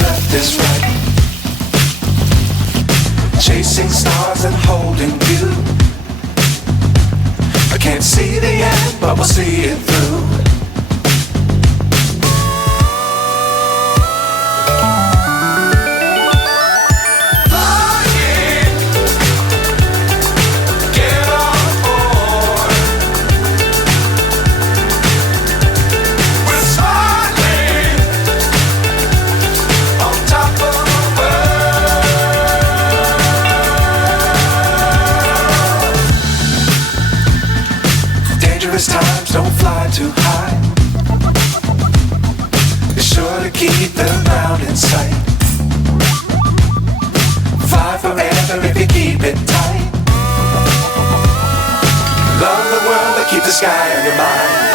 left is right. Chasing stars and holding you. I can't see the end, but we'll see it through. Times don't fly too high. Be sure to keep the ground in sight. Fly forever if you keep it tight. Love the world but keep the sky on your mind.